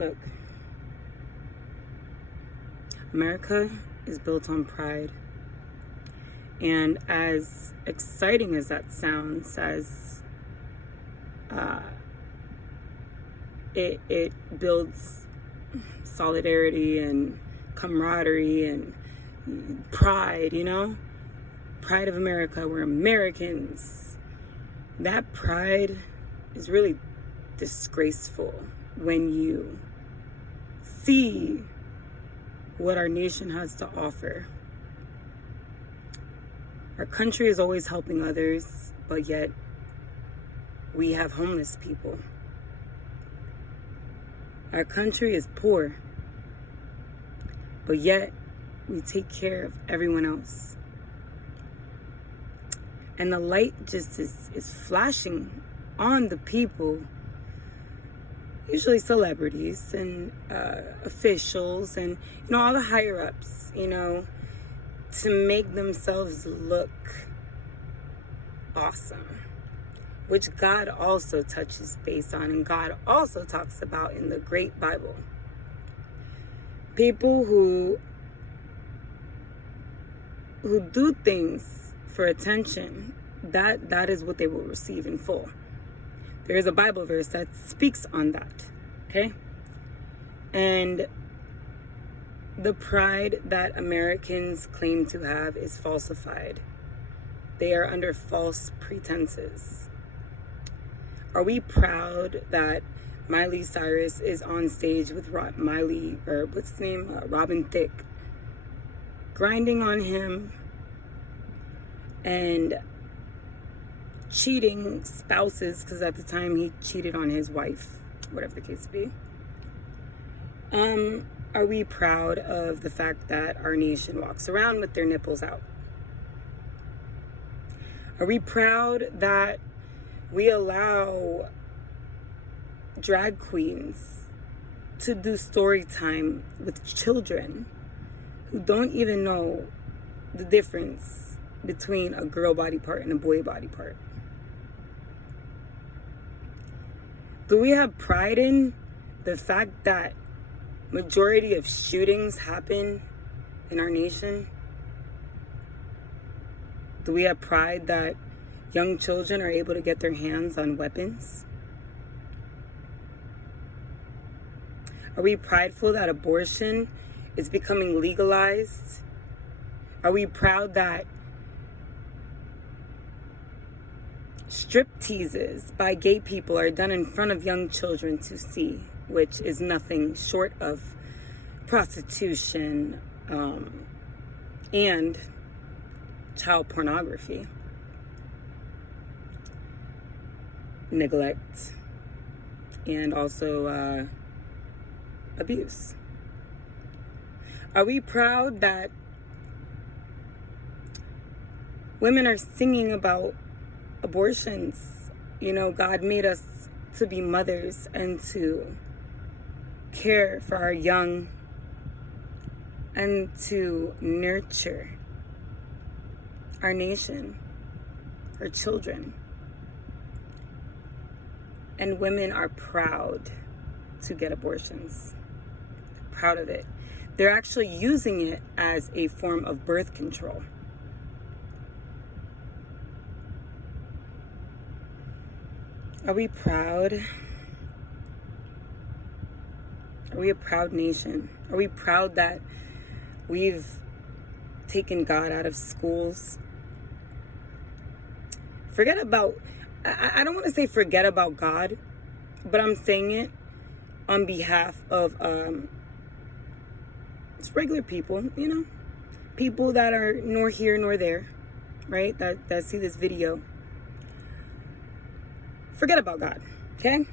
Look, America is built on pride. And as exciting as that sounds, as it builds solidarity and camaraderie and pride, pride of America, we're Americans. That pride is really disgraceful when you see what our nation has to offer. Our country is always helping others, but yet we have homeless people. Our country is poor, but yet we take care of everyone else. And the light just is flashing on the people, usually celebrities and officials and, all the higher ups, to make themselves look awesome, which God also touches base on, and God also talks about in the great Bible. People who do things for attention, that is what they will receive in full. There is a Bible verse that speaks on that, okay? And the pride that Americans claim to have is falsified. They are under false pretenses. Are we proud that Miley Cyrus is on stage with Robin Thicke, grinding on him and cheating spouses, because at the time he cheated on his wife, whatever the case be? Are we proud of the fact that our nation walks around with their nipples out? Are we proud that we allow drag queens to do story time with children who don't even know the difference between a girl body part and a boy body part? Do we have pride in the fact that majority of shootings happen in our nation? Do we have pride that young children are able to get their hands on weapons? Are we prideful that abortion is becoming legalized? Are we proud that strip teases by gay people are done in front of young children to see, which is nothing short of prostitution and child pornography, neglect, and also abuse? Are we proud that women are singing about abortions? God made us to be mothers and to care for our young and to nurture our nation, our children. And women are proud to get abortions. They're proud of it. They're actually using it as a form of birth control. Are we proud? Are we a proud nation? Are we proud that we've taken God out of schools? Forget about, I don't want to say forget about God, but I'm saying it on behalf of it's regular people, people that are nor here nor there, right? That see this video. Forget about God, okay?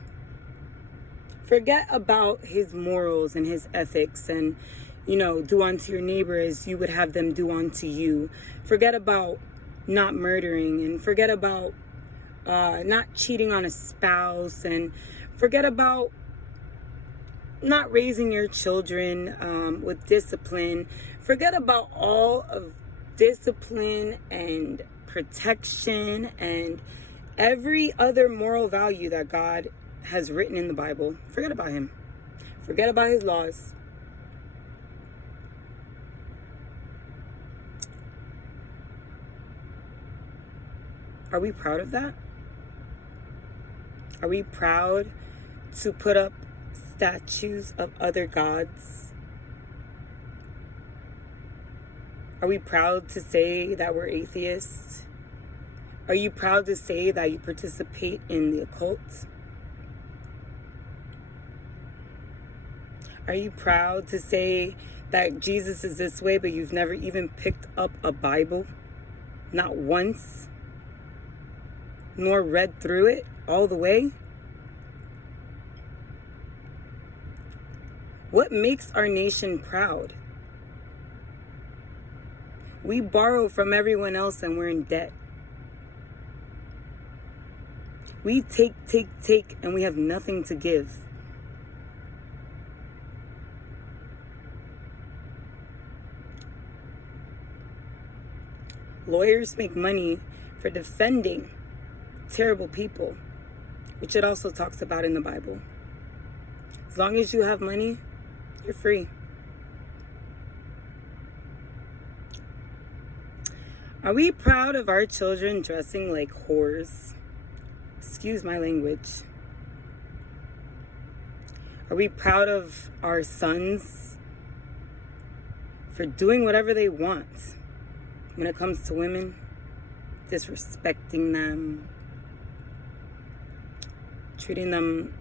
Forget about his morals and his ethics and, do unto your neighbor as you would have them do unto you. Forget about not murdering, and forget about not cheating on a spouse, and forget about not raising your children with discipline. Forget about all of discipline and protection and every other moral value that God has written in the Bible. Forget about him. Forget about his laws. Are we proud of that? Are we proud to put up statues of other gods? Are we proud to say that we're atheists? Are you proud to say that you participate in the occult? Are you proud to say that Jesus is this way, but you've never even picked up a Bible? Not once? Nor read through it all the way? What makes our nation proud? We borrow from everyone else and we're in debt. We take, and we have nothing to give. Lawyers make money for defending terrible people, which it also talks about in the Bible. As long as you have money, you're free. Are we proud of our children dressing like whores? Excuse my language. Are we proud of our sons for doing whatever they want when it comes to women? Disrespecting them, treating them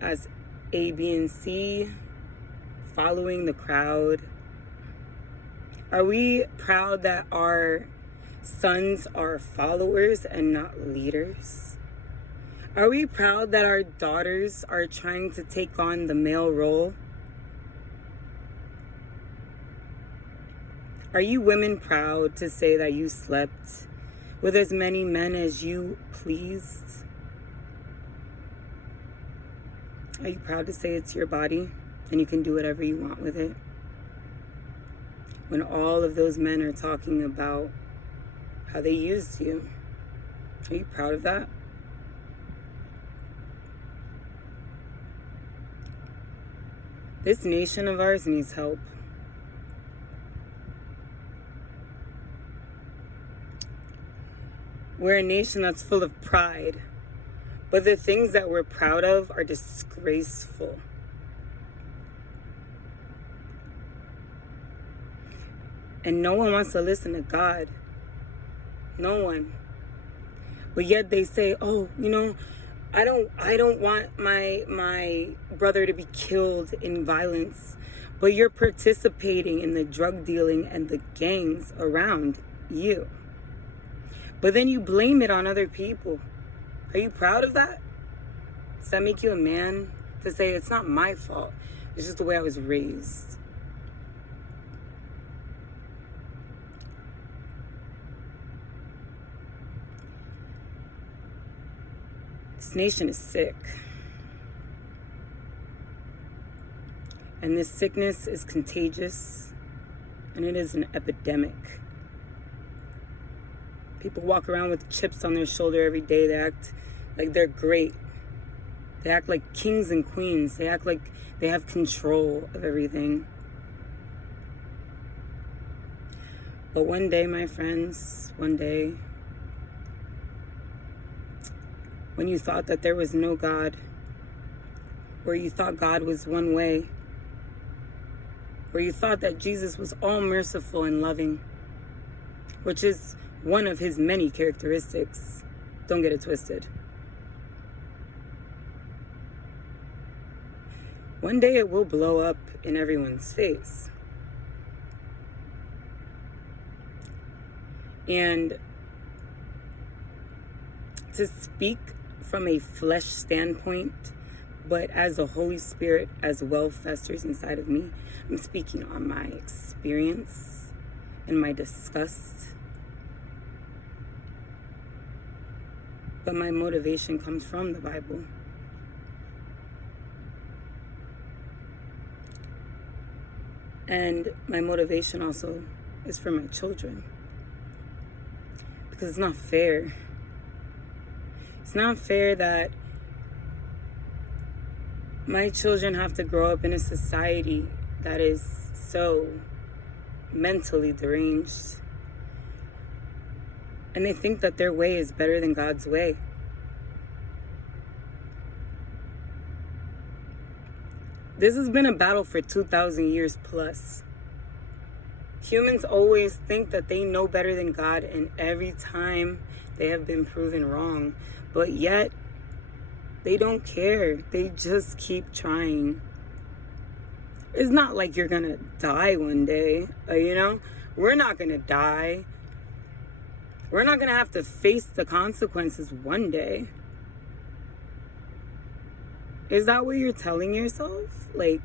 as A, B, and C, following the crowd. Are we proud that our sons are followers and not leaders? Are we proud that our daughters are trying to take on the male role? Are you women proud to say that you slept with as many men as you pleased? Are you proud to say it's your body and you can do whatever you want with it? When all of those men are talking about how they used you, are you proud of that? This nation of ours needs help. We're a nation that's full of pride, but the things that we're proud of are disgraceful. And no one wants to listen to God. No one. But yet they say, oh, I don't want my brother to be killed in violence. But you're participating in the drug dealing and the gangs around you. But then you blame it on other people. Are you proud of that? Does that make you a man to say it's not my fault? It's just the way I was raised. This nation is sick. And this sickness is contagious, and it is an epidemic. People walk around with chips on their shoulder every day. They act like they're great. They act like kings and queens. They act like they have control of everything. But one day, my friends, one day, when you thought that there was no God, or you thought God was one way, or you thought that Jesus was all merciful and loving, which is one of his many characteristics. Don't get it twisted. One day it will blow up in everyone's face. And to speak from a flesh standpoint, but as the Holy Spirit as well festers inside of me, I'm speaking on my experience and my disgust. But my motivation comes from the Bible. And my motivation also is for my children. Because it's not fair. It's not fair that My children have to grow up in a society that is so mentally deranged. And they think that their way is better than God's way. This has been a battle for 2,000 years plus. Humans always think that they know better than God, and every time they have been proven wrong. But yet, they don't care. They just keep trying. It's not like you're gonna die one day, We're not gonna die. We're not gonna have to face the consequences one day. Is that what you're telling yourself? Like,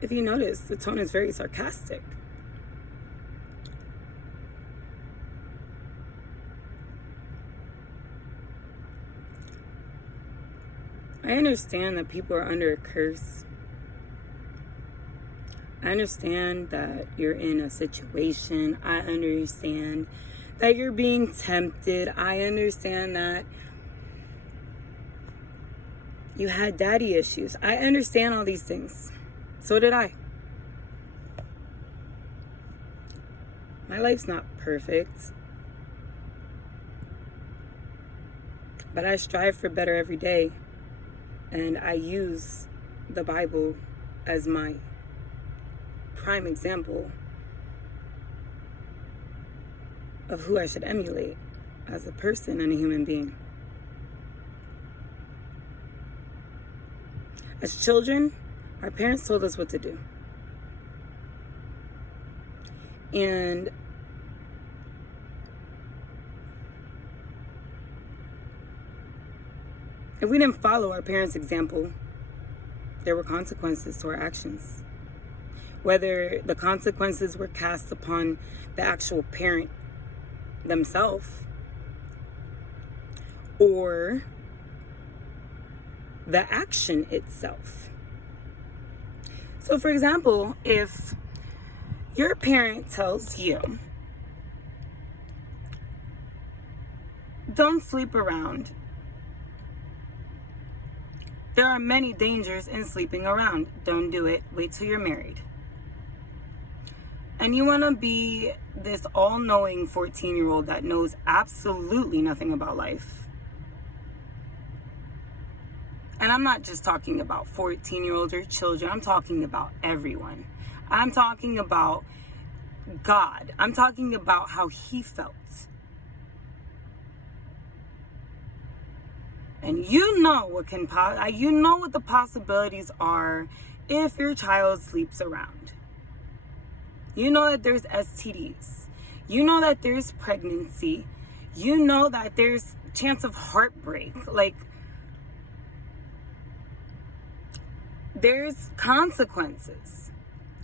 if you notice, the tone is very sarcastic. I understand that people are under a curse. I understand that you're in a situation. I understand that you're being tempted. I understand that you had daddy issues. I understand all these things. So did I. My life's not perfect, but I strive for better every day. And I use the Bible as my prime example of who I should emulate as a person and a human being. As children, our parents told us what to do. And if we didn't follow our parents' example, there were consequences to our actions. Whether the consequences were cast upon the actual parent themselves or the action itself. So, for example, if your parent tells you, don't sleep around. There are many dangers in sleeping around. Don't do it. Wait till you're married. And you want to be this all-knowing 14-year-old that knows absolutely nothing about life. And I'm not just talking about 14-year-olds or children. I'm talking about everyone. I'm talking about God. I'm talking about how he felt. And you know what the possibilities are if your child sleeps around. You know that there's STDs. You know that there's pregnancy. You know that there's chance of heartbreak. Like, there's consequences.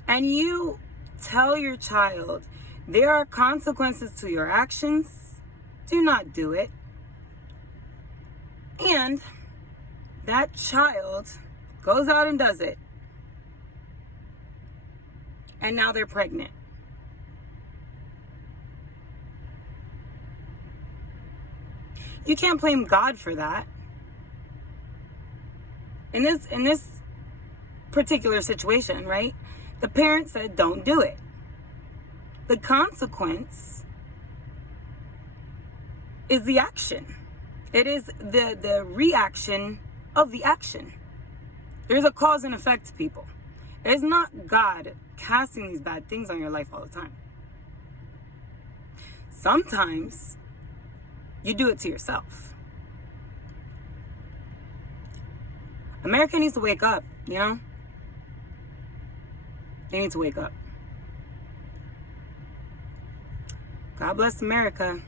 And you tell your child there are consequences to your actions. Do not do it. And that child goes out and does it. And now they're pregnant. You can't blame God for that. In this particular situation, right? The parent said, don't do it. The consequence is the action. It is the reaction of the action. There's a cause and effect to people. It's not God casting these bad things on your life all the time. Sometimes you do it to yourself. America needs to wake up, They need to wake up. God bless America.